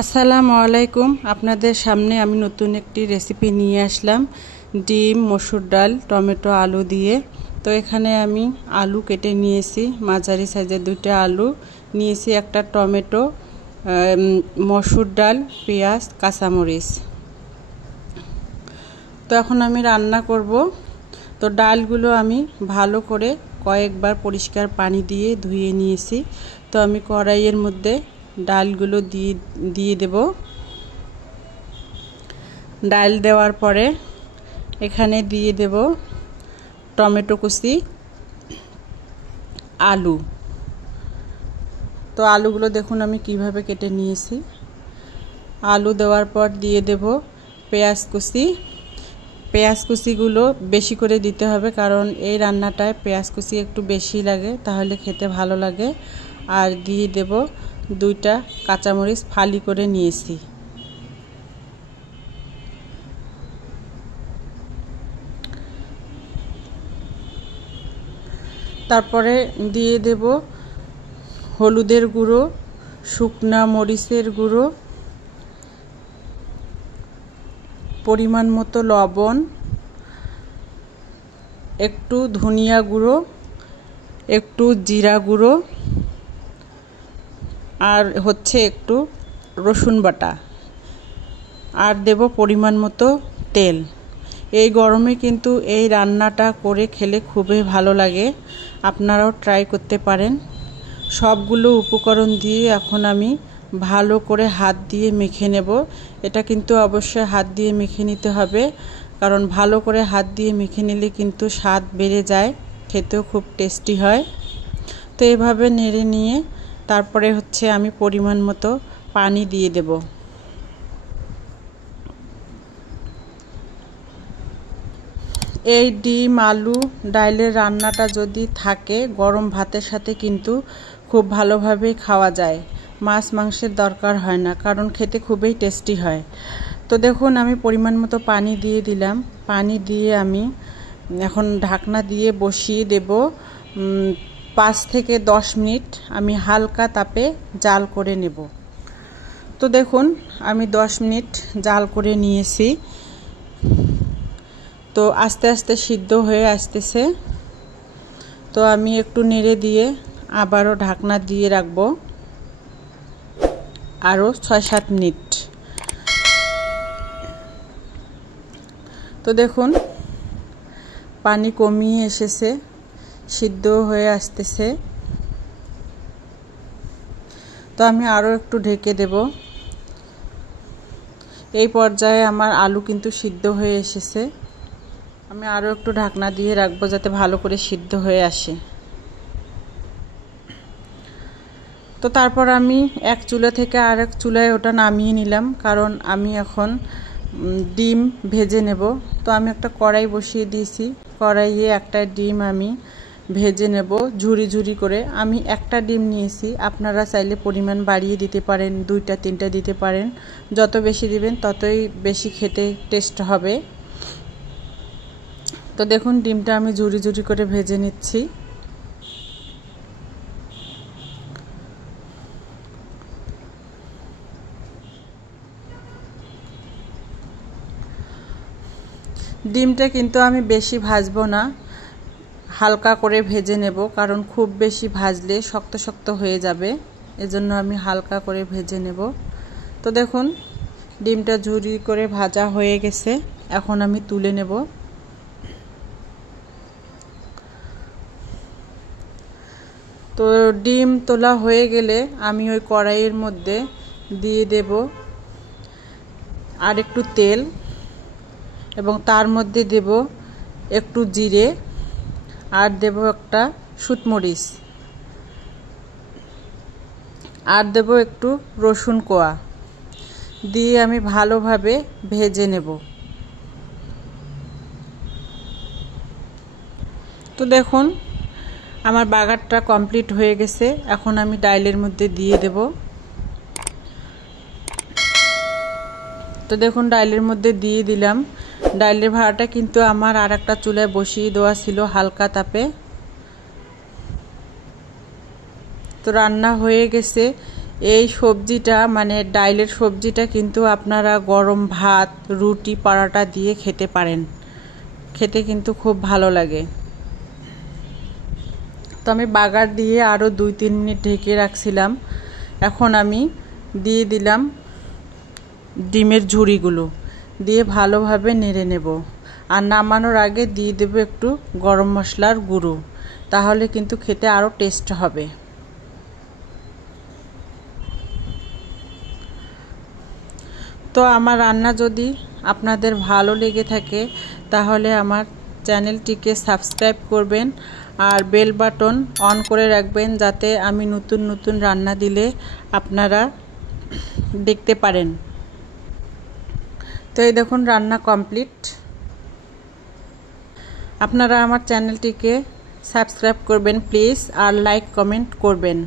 আসসালামু আলাইকুম। আপনাদের সামনে আমি নতুন একটি রেসিপি নিয়ে আসলাম, ডিম, মসুর ডাল, টমেটো, আলু দিয়ে। তো এখানে আমি আলু কেটে নিয়েছি, মাঝারি সাইজের দুইটা আলু নিয়েছি, একটা টমেটো, মসুর ডাল, পেঁয়াজ, কাঁচামরিচ। তো এখন আমি রান্না করব। তো ডালগুলো আমি ভালো করে কয়েকবার পরিষ্কার পানি দিয়ে ধুয়ে নিয়েছি। তো আমি কড়াইয়ের মধ্যে ডালগুলো দিয়ে দেব। ডাল দেওয়ার পরে এখানে দিয়ে দেব টমেটো কুচি, আলু। তো আলুগুলো দেখুন আমি কিভাবে কেটে নিয়েছি। আলু দেওয়ার পর দিয়ে দেব পেঁয়াজ কুচি। পেঁয়াজ কুচিগুলো বেশি করে দিতে হবে, কারণ এই রান্নাটায় পেঁয়াজ কুচি একটু বেশি লাগে, তাহলে খেতে ভালো লাগে। আর দিয়ে দেব দুইটা কাঁচামরিচ ফালি করে নিয়েছি। তারপরে দিয়ে দেব হলুদের গুঁড়ো, শুকনা মরিচের গুঁড়ো, পরিমাণ মতো লবণ, একটু ধনিয়া গুঁড়ো, একটু জিরা গুঁড়ো, আর হচ্ছে একটু রসুন বাটা, আর দেব পরিমাণ মতো তেল। এই গরমে কিন্তু এই রান্নাটা করে খেলে খুবই ভালো লাগে, আপনারাও ট্রাই করতে পারেন। সবগুলো উপকরণ দিয়ে এখন আমি ভালো করে হাত দিয়ে মেখে নেব। এটা কিন্তু অবশ্যই হাত দিয়ে মেখে নিতে হবে, কারণ ভালো করে হাত দিয়ে মেখে নিলে কিন্তু স্বাদ বেড়ে যায়, খেতেও খুব টেস্টি হয়। তো এভাবে নেড়ে নিয়ে তারপরে হচ্ছে আমি পরিমাণ মতো পানি দিয়ে দেব। এই ডিম, আলু, ডালের রান্নাটা যদি থাকে গরম ভাতের সাথে কিন্তু খুব ভালোভাবে খাওয়া যায়, মাছ মাংসের দরকার হয় না, কারণ খেতে খুবই টেস্টি হয়। তো দেখুন আমি পরিমাণ মতো পানি দিয়ে দিলাম। পানি দিয়ে আমি এখন ঢাকনা দিয়ে বসিয়ে দেব। 5 থেকে 10 মিনিট আমি হালকা তাপে জাল করে নেব। তো দেখুন আমি 10 মিনিট জাল করে নিয়েছি। তো আস্তে আস্তে সিদ্ধ হয়ে আসতেছে। তো আমি একটু নেড়ে দিয়ে আবারও ঢাকনা দিয়ে রাখব আরও 6-7 মিনিট। তো দেখুন পানি কমিয়ে এসেছে, সিদ্ধ হয়ে আসতেছে। তো আমি আরও একটু ঢেকে দেব। এই পর্যায়ে আমার আলু কিন্তু সিদ্ধ হয়ে এসেছে। আমি আরও একটু ঢাকনা দিয়ে রাখবো যাতে ভালো করে সিদ্ধ হয়ে আসে। তো তারপর আমি এক চুলা থেকে আরেক চুলায় ওটা নামিয়ে নিলাম, কারণ আমি এখন ডিম ভেজে নেব। তো আমি একটা কড়াই বসিয়ে দিয়েছি, কড়াইয়ে একটা ডিম আমি ভেজে নেব ঝুরি ঝুরি করে। আমি একটা ডিম নিয়েছি, আপনারা চাইলে পরিমাণ বাড়িয়ে দিতে পারেন, 2-3টা দিতে পারেন। যত বেশি দিবেন ততই বেশি খেতে টেস্ট হবে। তো দেখুন ডিমটা আমি ঝুরি ঝুরি করে ভেজে নিচ্ছি। ডিমটা কিন্তু আমি বেশি ভাজবো না, হালকা করে ভেজে নেব, কারণ খুব বেশি ভাজলে শক্ত শক্ত হয়ে যাবে, এজন্য আমি হালকা করে ভেজে নেব। তো দেখুন ডিমটা ঝুরি করে ভাজা হয়ে গেছে, এখন আমি তুলে নেব। তো ডিম তোলা হয়ে গেলে আমি ওই কড়াইয়ের মধ্যে দিয়ে দেব আর একটু তেল, এবং তার মধ্যে দেব একটু জিরে, আর দেব একটা শুকমরিচ, আর দেব একটু রসুন কোয়া, দিয়ে আমি ভালোভাবে ভেজে নেব। তো দেখুন আমার বাগারটা কমপ্লিট হয়ে গেছে, এখন আমি ডালের মধ্যে দিয়ে দেব। তো দেখুন ডালের মধ্যে দিয়ে দিলাম। ডালের ভাড়াটা কিন্তু আমার আর একটা চুলায় বসিয়ে দেওয়া ছিল হালকা তাপে। তো রান্না হয়ে গেছে। এই সবজিটা মানে ডাইলের সবজিটা কিন্তু আপনারা গরম ভাত, রুটি, পরোটা দিয়ে খেতে পারেন। খেতে কিন্তু খুব ভালো লাগে। তো আমি বাগার দিয়ে আরও 2-3 মিনিট ঢেকে রাখছিলাম। এখন আমি দিয়ে দিলাম ডিমের ঝুড়িগুলো, দিয়ে ভালোভাবে নেড়ে নেব। আর নামানোর আগে দিয়ে দেবো একটু গরম মশলার গুঁড়ো, তাহলে কিন্তু খেতে আরও টেস্ট হবে। তো আমার রান্না যদি আপনাদের ভালো লেগে থাকে তাহলে আমার চ্যানেলটিকে সাবস্ক্রাইব করবেন আর বেল বাটন অন করে রাখবেন, যাতে আমি নতুন নতুন রান্না দিলে আপনারা দেখতে পারেন। তো এই দেখুন রান্না কমপ্লিট। আপনারা আমার চ্যানেলটিকে সাবস্ক্রাইব করবেন প্লিজ, আর লাইক কমেন্ট করবেন।